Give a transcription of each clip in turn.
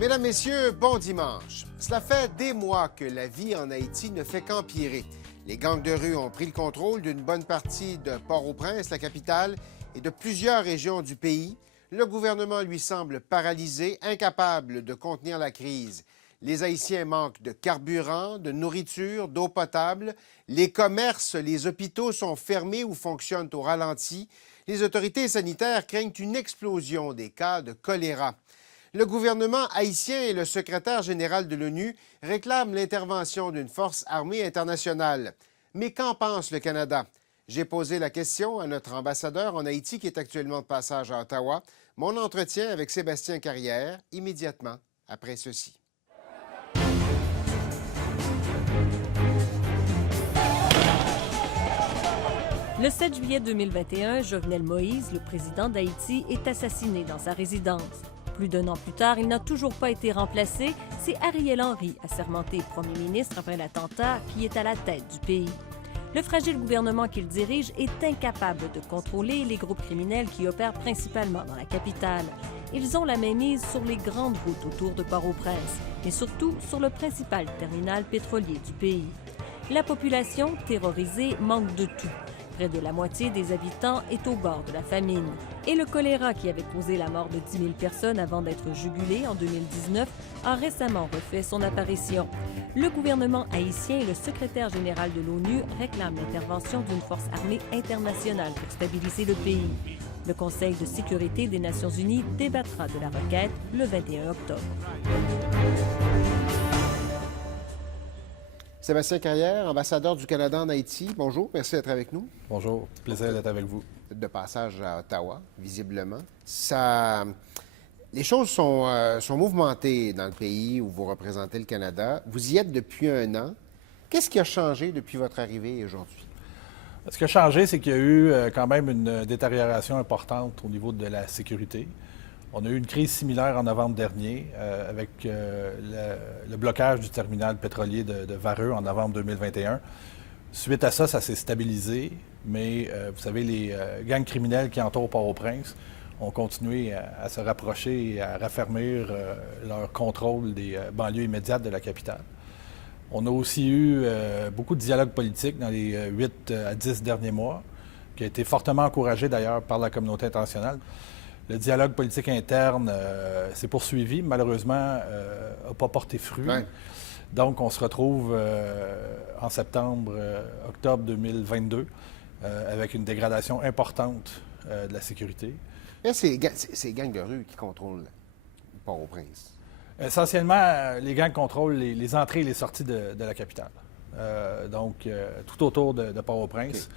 Mesdames, Messieurs, bon dimanche. Cela fait des mois que la vie en Haïti ne fait qu'empirer. Les gangs de rue ont pris le contrôle d'une bonne partie de Port-au-Prince, la capitale, et de plusieurs régions du pays. Le gouvernement lui semble paralysé, incapable de contenir la crise. Les Haïtiens manquent de carburant, de nourriture, d'eau potable. Les commerces, les hôpitaux sont fermés ou fonctionnent au ralenti. Les autorités sanitaires craignent une explosion des cas de choléra. Le gouvernement haïtien et le secrétaire général de l'ONU réclament l'intervention d'une force armée internationale. Mais qu'en pense le Canada? J'ai posé la question à notre ambassadeur en Haïti qui est actuellement de passage à Ottawa. Mon entretien avec Sébastien Carrière, immédiatement après ceci. Le 7 juillet 2021, Jovenel Moïse, le président d'Haïti, est assassiné dans sa résidence. Plus d'un an plus tard, il n'a toujours pas été remplacé. C'est Ariel Henry, assermenté premier ministre après l'attentat, qui est à la tête du pays. Le fragile gouvernement qu'il dirige est incapable de contrôler les groupes criminels qui opèrent principalement dans la capitale. Ils ont la mainmise sur les grandes routes autour de Port-au-Prince, mais surtout sur le principal terminal pétrolier du pays. La population, terrorisée, manque de tout. Près de la moitié des habitants est au bord de la famine. Et le choléra, qui avait causé la mort de 10 000 personnes avant d'être jugulé en 2019, a récemment refait son apparition. Le gouvernement haïtien et le secrétaire général de l'ONU réclament l'intervention d'une force armée internationale pour stabiliser le pays. Le Conseil de sécurité des Nations unies débattra de la requête le 21 octobre. Sébastien Carrière, ambassadeur du Canada en Haïti. Bonjour, merci d'être avec nous. Bonjour, plaisir d'être avec vous. De passage à Ottawa, visiblement. Les choses sont mouvementées dans le pays où vous représentez le Canada. Vous y êtes depuis un an. Qu'est-ce qui a changé depuis votre arrivée aujourd'hui? Ce qui a changé, c'est qu'il y a eu quand même une détérioration importante au niveau de la sécurité. On a eu une crise similaire en novembre dernier avec le blocage du terminal pétrolier de Vareux en novembre 2021. Suite à ça, ça s'est stabilisé, mais vous savez, les gangs criminels qui entourent Port-au-Prince ont continué à se rapprocher et à raffermir leur contrôle des banlieues immédiates de la capitale. On a aussi eu beaucoup de dialogue politique dans les 8 à 10 derniers mois, qui a été fortement encouragé d'ailleurs par la communauté internationale. Le dialogue politique interne s'est poursuivi, malheureusement, n'a pas porté fruit. Ouais. Donc, on se retrouve en septembre, octobre 2022, avec une dégradation importante de la sécurité. Et c'est les gangs de rue qui contrôlent Port-au-Prince. Essentiellement, les gangs contrôlent les entrées et les sorties de la capitale. Donc, tout autour de Port-au-Prince. Okay.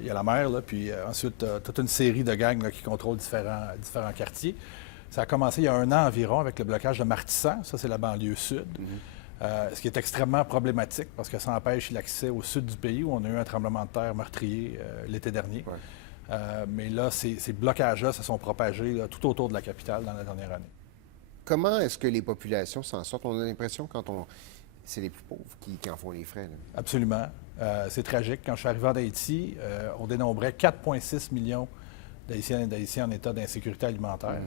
Il y a la mer, là, puis ensuite, toute une série de gangs là, qui contrôlent différents quartiers. Ça a commencé il y a un an environ avec le blocage de Martissan. Ça, c'est la banlieue sud. Ce qui est extrêmement problématique parce que ça empêche l'accès au sud du pays où on a eu un tremblement de terre meurtrier l'été dernier. Ouais. Mais là, ces blocages-là se sont propagés là, tout autour de la capitale dans la dernière année. Comment est-ce que les populations s'en sortent? On a l'impression c'est les plus pauvres qui en font les frais. Là. Absolument. C'est tragique. Quand je suis arrivé en Haïti, on dénombrait 4,6 millions d'Haïtiens et d'Haïtiens en état d'insécurité alimentaire.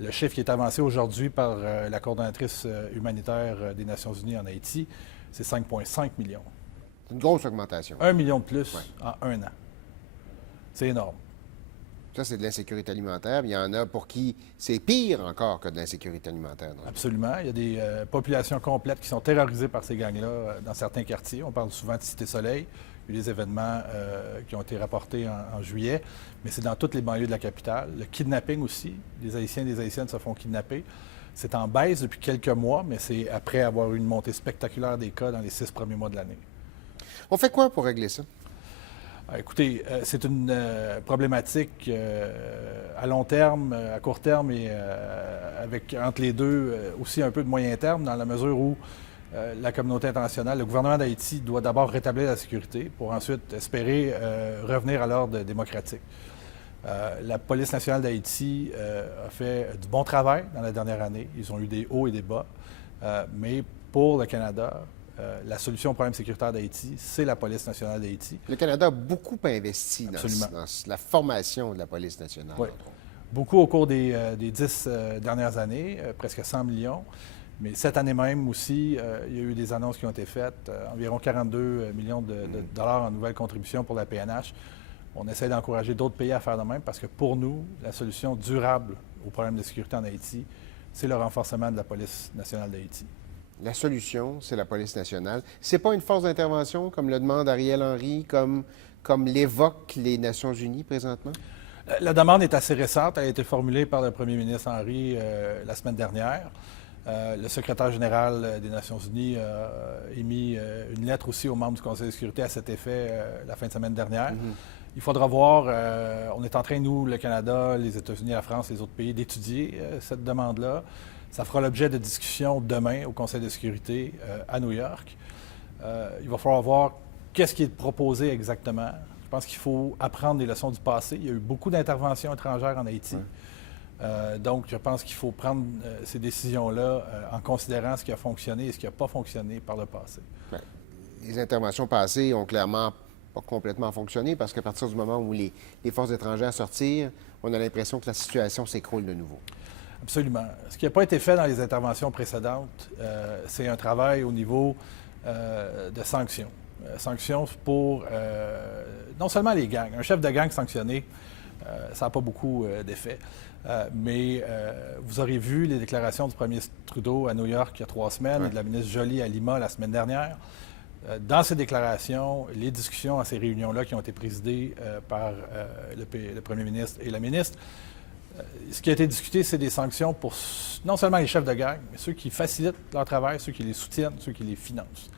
Le chiffre qui est avancé aujourd'hui par la coordonnatrice humanitaire des Nations unies en Haïti, c'est 5,5 millions. C'est une grosse augmentation. 1 million de plus en un an. C'est énorme. Ça, c'est de l'insécurité alimentaire. Il y en a pour qui c'est pire encore que de l'insécurité alimentaire. Donc. Absolument. Il y a des populations complètes qui sont terrorisées par ces gangs-là dans certains quartiers. On parle souvent de Cité-Soleil. Il y a eu des événements qui ont été rapportés en juillet, mais c'est dans toutes les banlieues de la capitale. Le kidnapping aussi. Les Haïtiens et les Haïtiennes se font kidnapper. C'est en baisse depuis quelques mois, mais c'est après avoir eu une montée spectaculaire des cas dans les 6 premiers mois de l'année. On fait quoi pour régler ça? Écoutez, c'est une problématique à long terme, à court terme et avec entre les deux aussi un peu de moyen terme dans la mesure où la communauté internationale, le gouvernement d'Haïti doit d'abord rétablir la sécurité pour ensuite espérer revenir à l'ordre démocratique. La police nationale d'Haïti a fait du bon travail dans la dernière année. Ils ont eu des hauts et des bas, mais pour le Canada, la solution au problème sécuritaire d'Haïti, c'est la police nationale d'Haïti. Le Canada a beaucoup investi dans la formation de la police nationale. Oui. beaucoup au cours des 10 dernières années, presque 100 millions. Mais cette année même aussi, il y a eu des annonces qui ont été faites, environ 42 millions de dollars en nouvelles contributions pour la PNH. On essaie d'encourager d'autres pays à faire de même parce que pour nous, la solution durable au problème de sécurité en Haïti, c'est le renforcement de la police nationale d'Haïti. La solution, c'est la police nationale. C'est pas une force d'intervention, comme le demande Ariel Henry, comme l'évoquent les Nations unies présentement? La demande est assez récente. Elle a été formulée par le premier ministre Henry la semaine dernière. Le secrétaire général des Nations unies a émis une lettre aussi aux membres du Conseil de sécurité à cet effet la fin de semaine dernière. Il faudra voir, on est en train, nous, le Canada, les États-Unis, la France, les autres pays, d'étudier cette demande-là. Ça fera l'objet de discussions demain au Conseil de sécurité à New York. Il va falloir voir qu'est-ce qui est proposé exactement. Je pense qu'il faut apprendre des leçons du passé. Il y a eu beaucoup d'interventions étrangères en Haïti. Donc, je pense qu'il faut prendre ces décisions-là en considérant ce qui a fonctionné et ce qui n'a pas fonctionné par le passé. Bien, les interventions passées ont clairement pas complètement fonctionné parce qu'à partir du moment où les forces étrangères sortirent, on a l'impression que la situation s'écroule de nouveau. Absolument. Ce qui n'a pas été fait dans les interventions précédentes, c'est un travail au niveau de sanctions. Sanctions pour non seulement les gangs. Un chef de gang sanctionné, ça n'a pas beaucoup d'effet. Mais vous aurez vu les déclarations du premier ministre Trudeau à New York il y a 3 semaines et de la ministre Joly à Lima la semaine dernière. Dans ces déclarations, les discussions à ces réunions-là qui ont été présidées par le premier ministre et la ministre, ce qui a été discuté, c'est des sanctions pour non seulement les chefs de gang, mais ceux qui facilitent leur travail, ceux qui les soutiennent, ceux qui les financent.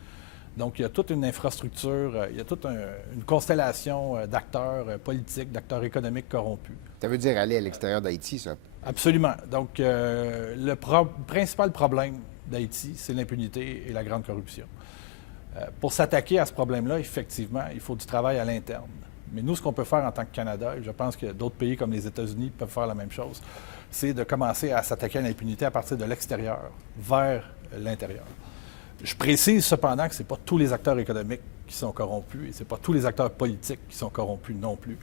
Donc, il y a toute une infrastructure, il y a toute une constellation d'acteurs politiques, d'acteurs économiques corrompus. Ça veut dire aller à l'extérieur d'Haïti, ça? Absolument. Donc, le principal problème d'Haïti, c'est l'impunité et la grande corruption. Pour s'attaquer à ce problème-là, effectivement, il faut du travail à l'interne. Mais nous, ce qu'on peut faire en tant que Canada, et je pense que d'autres pays comme les États-Unis peuvent faire la même chose, c'est de commencer à s'attaquer à l'impunité à partir de l'extérieur vers l'intérieur. Je précise cependant que ce n'est pas tous les acteurs économiques qui sont corrompus et ce n'est pas tous les acteurs politiques qui sont corrompus non plus.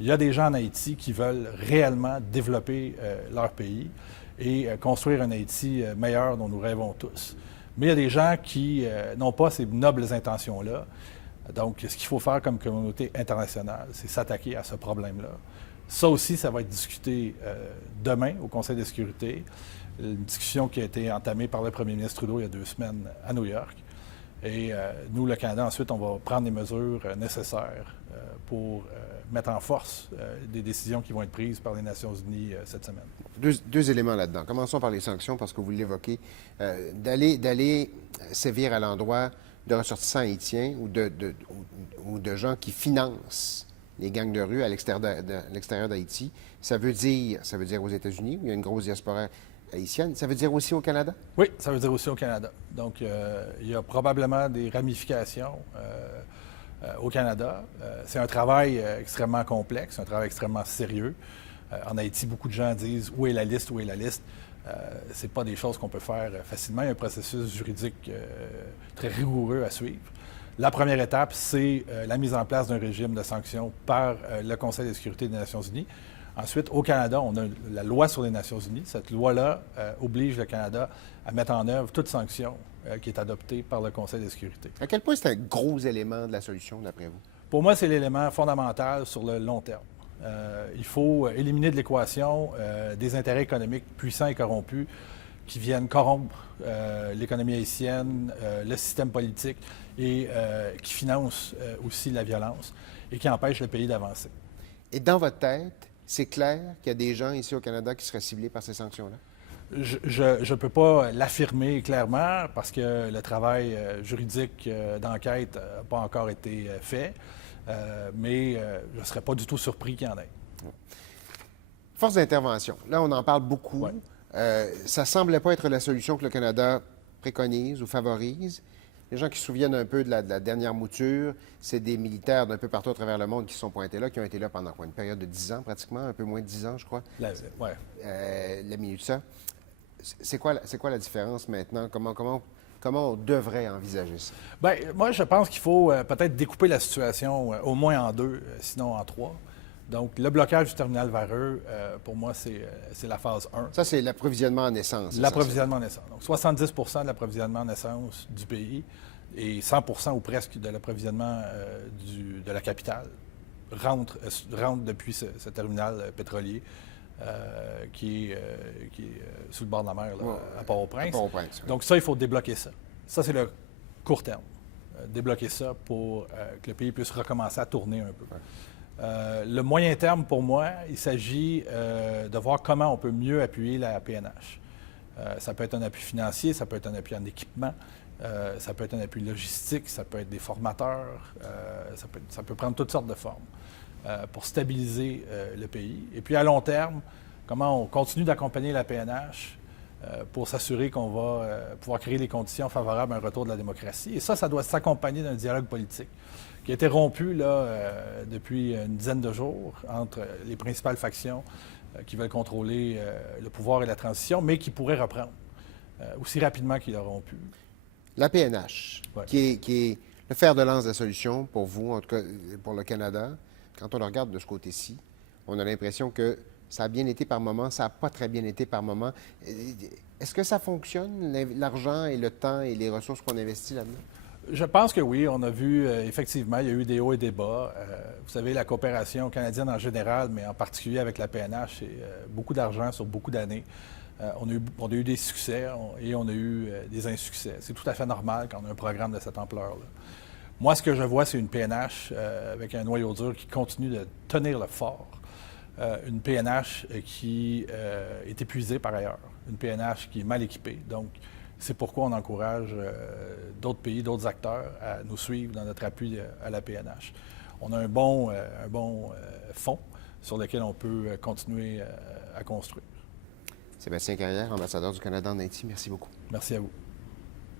Il y a des gens en Haïti qui veulent réellement développer leur pays et construire un Haïti meilleur dont nous rêvons tous. Mais il y a des gens qui n'ont pas ces nobles intentions-là. Donc, ce qu'il faut faire comme communauté internationale, c'est s'attaquer à ce problème-là. Ça aussi, ça va être discuté demain au Conseil de sécurité. Une discussion qui a été entamée par le premier ministre Trudeau il y a 2 semaines à New York. Et nous, le Canada, ensuite, on va prendre les mesures nécessaires pour mettre en force des décisions qui vont être prises par les Nations unies cette semaine. Deux éléments là-dedans. Commençons par les sanctions, parce que vous l'évoquez. D'aller sévir à l'endroit de ressortissants haïtiens ou de gens qui financent les gangs de rue à l'extérieur d'Haïti, ça veut dire aux États-Unis, où il y a une grosse diaspora haïtienne. Ça veut dire aussi au Canada? Oui, ça veut dire aussi au Canada. Donc, il y a probablement des ramifications au Canada. C'est un travail extrêmement complexe, un travail extrêmement sérieux. En Haïti, beaucoup de gens disent « Où est la liste? Où est la liste? » Ce n'est pas des choses qu'on peut faire facilement. Il y a un processus juridique très rigoureux à suivre. La première étape, c'est la mise en place d'un régime de sanctions par le Conseil de sécurité des Nations unies. Ensuite, au Canada, on a la loi sur les Nations unies. Cette loi-là oblige le Canada à mettre en œuvre toute sanction qui est adoptée par le Conseil de sécurité. À quel point c'est un gros élément de la solution, d'après vous? Pour moi, c'est l'élément fondamental sur le long terme. Il faut éliminer de l'équation des intérêts économiques puissants et corrompus qui viennent corrompre l'économie haïtienne, le système politique et qui financent aussi la violence et qui empêchent le pays d'avancer. Et dans votre tête, c'est clair qu'il y a des gens ici au Canada qui seraient ciblés par ces sanctions-là? Je ne peux pas l'affirmer clairement parce que le travail juridique d'enquête n'a pas encore été fait, mais je ne serais pas du tout surpris qu'il y en ait. Force d'intervention. Là, on en parle beaucoup. Ouais. Ça ne semblait pas être la solution que le Canada préconise ou favorise. Les gens qui se souviennent un peu de la dernière mouture, c'est des militaires d'un peu partout à travers le monde qui se sont pointés là, qui ont été là pendant quoi, une période de 10 ans pratiquement, un peu moins de 10 ans, je crois. La MINUSA. C'est quoi la différence maintenant? Comment on devrait envisager ça? Bien, moi, je pense qu'il faut peut-être découper la situation au moins en 2, sinon en 3. Donc, le blocage du terminal Véreux, pour moi, c'est la phase 1. Ça, c'est l'approvisionnement en essence. L'approvisionnement en essence. Donc, 70 de l'approvisionnement en essence du pays et 100 ou presque de l'approvisionnement de la capitale rentre depuis ce terminal pétrolier qui est sur le bord de la mer, là, à Port-au-Prince. Port-au-Prince, oui. Donc, ça, il faut débloquer ça. Ça, c'est le court terme. Débloquer ça pour que le pays puisse recommencer à tourner un peu. Ouais. Le moyen terme, pour moi, il s'agit de voir comment on peut mieux appuyer la PNH. Ça peut être un appui financier, ça peut être un appui en équipement, ça peut être un appui logistique, ça peut être des formateurs, ça peut prendre toutes sortes de formes pour stabiliser le pays. Et puis, à long terme, comment on continue d'accompagner la PNH pour s'assurer qu'on va pouvoir créer les conditions favorables à un retour de la démocratie. Et ça doit s'accompagner d'un dialogue politique qui a été rompu là, depuis une dizaine de jours entre les principales factions qui veulent contrôler le pouvoir et la transition, mais qui pourraient reprendre aussi rapidement qu'il a rompu. La PNH, ouais, qui est le fer de lance de la solution pour vous, en tout cas pour le Canada, quand on le regarde de ce côté-ci, on a l'impression que ça a bien été par moment, ça n'a pas très bien été par moment. Est-ce que ça fonctionne, l'argent et le temps et les ressources qu'on investit là-dedans? Je pense que oui. On a vu, effectivement, il y a eu des hauts et des bas. Vous savez, la coopération canadienne en général, mais en particulier avec la PNH, c'est beaucoup d'argent sur beaucoup d'années. On a eu des succès et on a eu des insuccès. C'est tout à fait normal quand on a un programme de cette ampleur-là. Moi, ce que je vois, c'est une PNH avec un noyau dur qui continue de tenir le fort. Une PNH qui est épuisée par ailleurs, une PNH qui est mal équipée. Donc, c'est pourquoi on encourage d'autres pays, d'autres acteurs à nous suivre dans notre appui à la PNH. On a un bon fonds sur lequel on peut continuer à construire. Sébastien Carrière, ambassadeur du Canada en Haïti, merci beaucoup. Merci à vous.